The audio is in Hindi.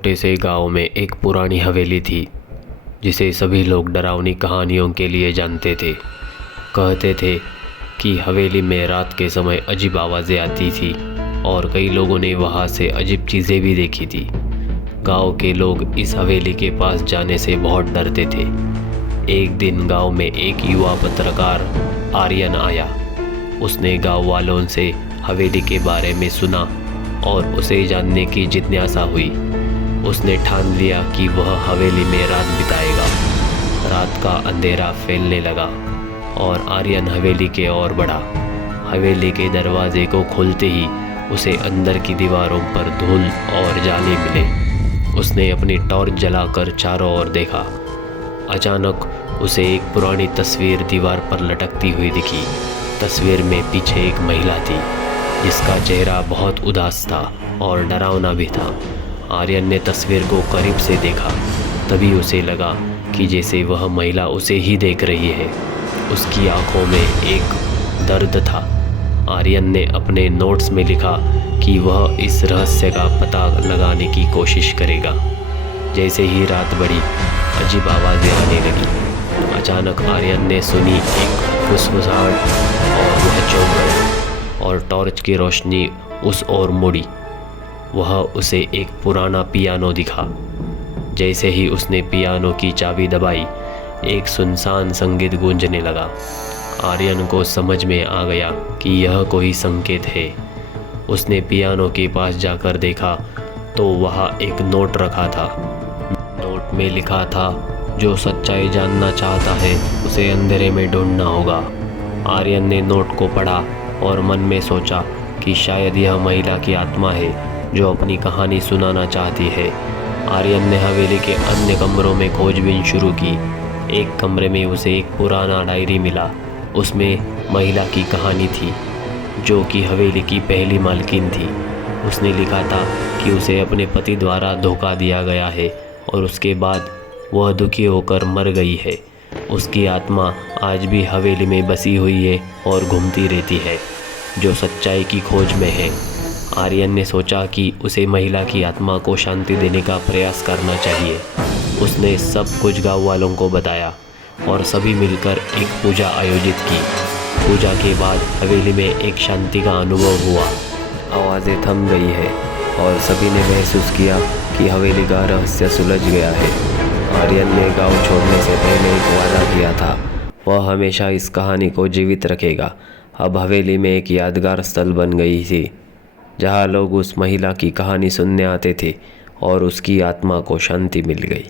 छोटे से गांव में एक पुरानी हवेली थी जिसे सभी लोग डरावनी कहानियों के लिए जानते थे। कहते थे कि हवेली में रात के समय अजीब आवाज़ें आती थी और कई लोगों ने वहाँ से अजीब चीज़ें भी देखी थी। गांव के लोग इस हवेली के पास जाने से बहुत डरते थे। एक दिन गांव में एक युवा पत्रकार आर्यन आया। उसने गांव वालों से हवेली के बारे में सुना और उसे जानने की जिज्ञासा हुई। उसने ठान लिया कि वह हवेली में रात बिताएगा। रात का अंधेरा फैलने लगा और आर्यन हवेली के ओर बढ़ा। हवेली के दरवाजे को खोलते ही उसे अंदर की दीवारों पर धूल और जाली मिले। उसने अपनी टॉर्च जलाकर चारों ओर देखा। अचानक उसे एक पुरानी तस्वीर दीवार पर लटकती हुई दिखी। तस्वीर में पीछे एक महिला थी जिसका चेहरा बहुत उदास था और डरावना भी था। आर्यन ने तस्वीर को करीब से देखा। तभी उसे लगा कि जैसे वह महिला उसे ही देख रही है। उसकी आंखों में एक दर्द था। आर्यन ने अपने नोट्स में लिखा कि वह इस रहस्य का पता लगाने की कोशिश करेगा। जैसे ही रात बढ़ी, अजीब आवाज़ें आने लगी। अचानक आर्यन ने सुनी एक फुसफुसाहट और वह चौंक गया और टॉर्च की रोशनी उस ओर मुड़ी। वह उसे एक पुराना पियानो दिखा। जैसे ही उसने पियानो की चाबी दबाई, एक सुनसान संगीत गूंजने लगा। आर्यन को समझ में आ गया कि यह कोई संकेत है। उसने पियानो के पास जाकर देखा तो वहाँ एक नोट रखा था। नोट में लिखा था, जो सच्चाई जानना चाहता है उसे अंधेरे में ढूंढना होगा। आर्यन ने नोट को पढ़ा और मन में सोचा कि शायद यह महिला की आत्मा है जो अपनी कहानी सुनाना चाहती है। आर्यन ने हवेली के अन्य कमरों में खोजबीन शुरू की। एक कमरे में उसे एक पुराना डायरी मिला। उसमें महिला की कहानी थी जो कि हवेली की पहली मालकिन थी। उसने लिखा था कि उसे अपने पति द्वारा धोखा दिया गया है और उसके बाद वह दुखी होकर मर गई है। उसकी आत्मा आज भी हवेली में बसी हुई है और घूमती रहती है, जो सच्चाई की खोज में है। आर्यन ने सोचा कि उसे महिला की आत्मा को शांति देने का प्रयास करना चाहिए। उसने सब कुछ गाँव वालों को बताया और सभी मिलकर एक पूजा आयोजित की। पूजा के बाद हवेली में एक शांति का अनुभव हुआ। आवाज़ें थम गई है और सभी ने महसूस किया कि हवेली का रहस्य सुलझ गया है। आर्यन ने गांव छोड़ने से पहले एक वादा किया था, वह हमेशा इस कहानी को जीवित रखेगा। अब हवेली में एक यादगार स्थल बन गई थी जहाँ लोग उस महिला की कहानी सुनने आते थे और उसकी आत्मा को शांति मिल गई।